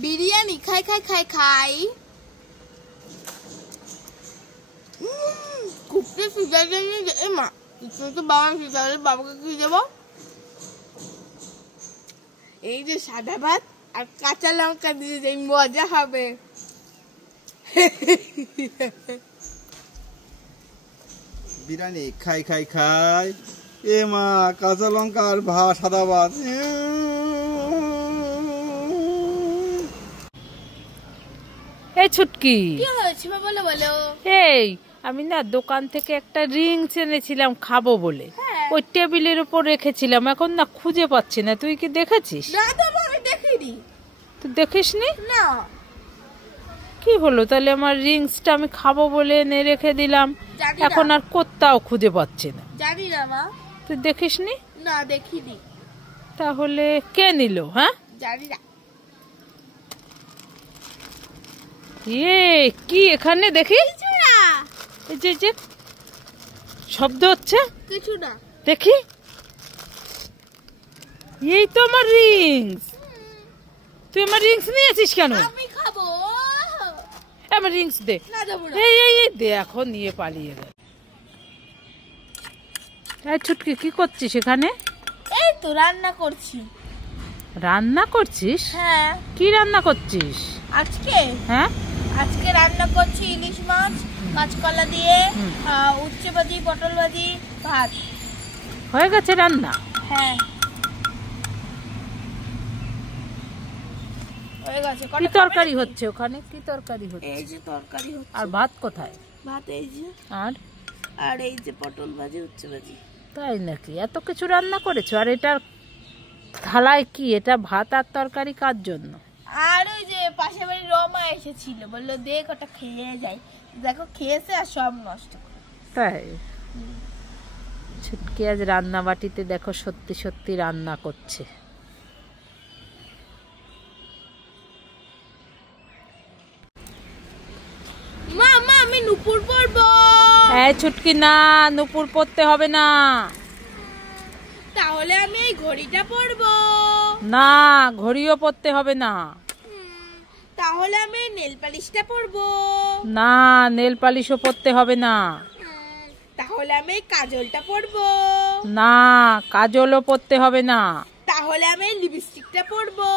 বিরিয়ানি খাই খাই খাই খাই কুপতে ফিজার জন্য মা কিছু তো বাবা ফিজারে বাবাকে কি দেবো এই যে সাদা ভাত আর কাঁচা লঙ্কা দিয়ে যে মজা হবে বিরিয়ানি খাই খাই খাই এ মা কাঁচা লঙ্কা আর ভাত সাদা ভাত এই ছুটকি কি হয়েছে বলো বলো এই আমি না দোকান থেকে একটা রিংস এনেছিলাম খাবো বলে ওই টেবিলের উপর রেখেছিলাম এখন না খুঁজে পাচ্ছি না তুই কি দেখেছিস না তো আমি দেখিনি তুই দেখিসনি না কি হলো তাহলে আমার রিংসটা আমি খাবো বলে এনে রেখে দিলাম এখন আর কোথাও খুঁজে পাচ্ছি না জানি না মা তুই দেখিসনি না দেখিনি তাহলে কে নিল হ্যাঁ জানি না কি এখানে দেখি কিছু না এই যে শব্দ হচ্ছে কিছু না দেখি এই তো আমার রিংস তুই আমার রিংস নিয়েছিস কেন আমি খাবো আমার রিংস দে না দেবো না এই দে এখন নিয়ে পালিয়ে গেল এই ছুটকি কি করছিস এখানে এই তো রান্না করছি রান্না করছিস হ্যাঁ কি রান্না করছিস আজকে হ্যাঁ আজকে রান্না করছি ইলিশ মাছ কাঁচকলা দিয়ে উচ্ছে ভাজি পটল ভাজি ভাত হয়ে গেছে রান্না হ্যাঁ হয়ে গেছে কি তরকারি হচ্ছে ওখানে কি তরকারি হচ্ছে এই যে তরকারি হচ্ছে আর ভাত কোথায় ভাত এই যে আর আর এই যে পটল ভাজি উচ্ছে ভাজি তাই নাকি এত কিছু রান্না করেছো আর এটার থালায় কি এটা ভাত আর তরকারি কার জন্য আর ওই যে পাশের বাড়ির রমা এসেছিল বললো দেখ ওটা খেয়ে যাই দেখো খেয়েছে আর সব নষ্ট করে তাই ছুটকি আজ রান্না বাটিতে দেখো সত্যি সত্যি রান্না করছে মা মা আমি নুপুর পরবো এই ছুটকি না নুপুর পরতে হবে না তাহলে আমি এই ঘড়িটা পরবো না ঘড়িও পরতে হবে না তাহলে আমি নেল পালিশটা পরবো না নেল পালিশও পরতে হবে না তাহলে আমি এই কাজলটা পরবো না কাজলও পরতে হবে না তাহলে আমি এই লিপস্টিকটা পরবো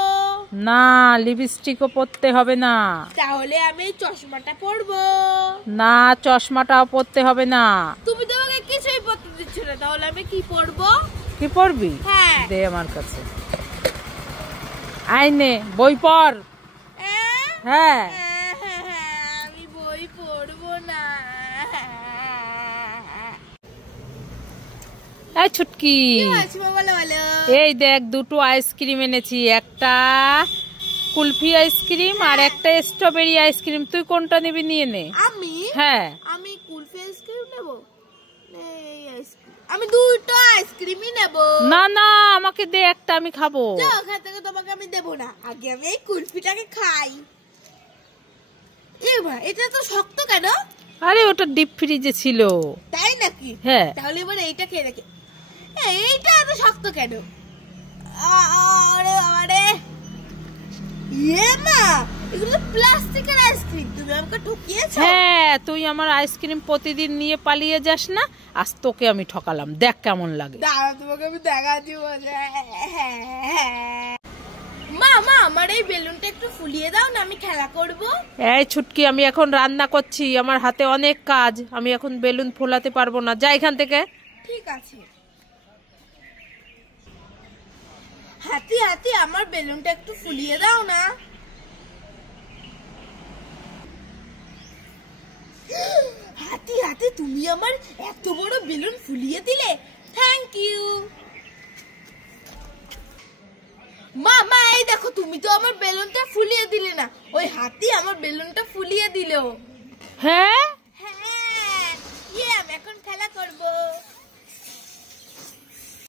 না লিপস্টিকও পরতে হবে না তাহলে আমি এই চশমাটা পরবো না চশমাটাও পরতে হবে না তুমি তো আমাকে কিছুই পরতে দিচ্ছ না তাহলে আমি কি পরবো কি পরবি হ্যাঁ দে আমার কাছে আইনে বই পড় হ্যাঁ আমি বই পড়বো না এই ছুটকি বলো এই দেখ দুটো আইসক্রিম এনেছি একটা কুলফি আইসক্রিম আর একটা স্ট্রবেরি আইসক্রিম তুই কোনটা নিবি নিয়ে নে আমি হ্যাঁ আমি কুলফি আইসক্রিম নেব আমি দুটো আইসক্রিমই নেব না না আমাকে দে একটা আমি খাবো ওখান থেকে তোমাকে আমি দেবো না আগে আমি এই কুলফিটাকে খাই এটা তো শক্ত কেন আরে ওটা ডিপ ফ্রিজে ছিল তাই নাকি হ্যাঁ তাহলে এবার এইটা খেয়ে দেখি এইটা এত শক্ত কেন আরে বাবারে মা এগুলো প্লাস্টিকের আইসক্রিম তুমি আমাকে ঠকিয়েছো হ্যাঁ তুই আমার আইসক্রিম প্রতিদিন নিয়ে পালিয়ে যাস না আজ তোকে আমি ঠকালাম দেখ কেমন লাগে দাঁড়া তোমাকে আমি দেখাচ্ছি মা মা আমার এই বেলুনটা একটু ফুলিয়ে দাও না আমি খেলা করব এই ছুটকি আমি এখন রান্না করছি আমার হাতে অনেক কাজ আমি এখন বেলুন ফোলাতে পারবো না যা এখান থেকে ঠিক আছে হাতি হাতি আমার বেলুনটা একটু ফুলিয়ে দাও না হাতি হাতি তুমি আমার এত বড় বেলুন ফুলিয়ে দিলে থ্যাংক ইউ মা মা এই দেখো তুমি তো আমার বেলুনটা ফুলিয়ে দিলে না ওই হাতি আমার বেলুনটা ফুলিয়ে দিল হ্যাঁ হ্যাঁ আমি এখন খেলা করব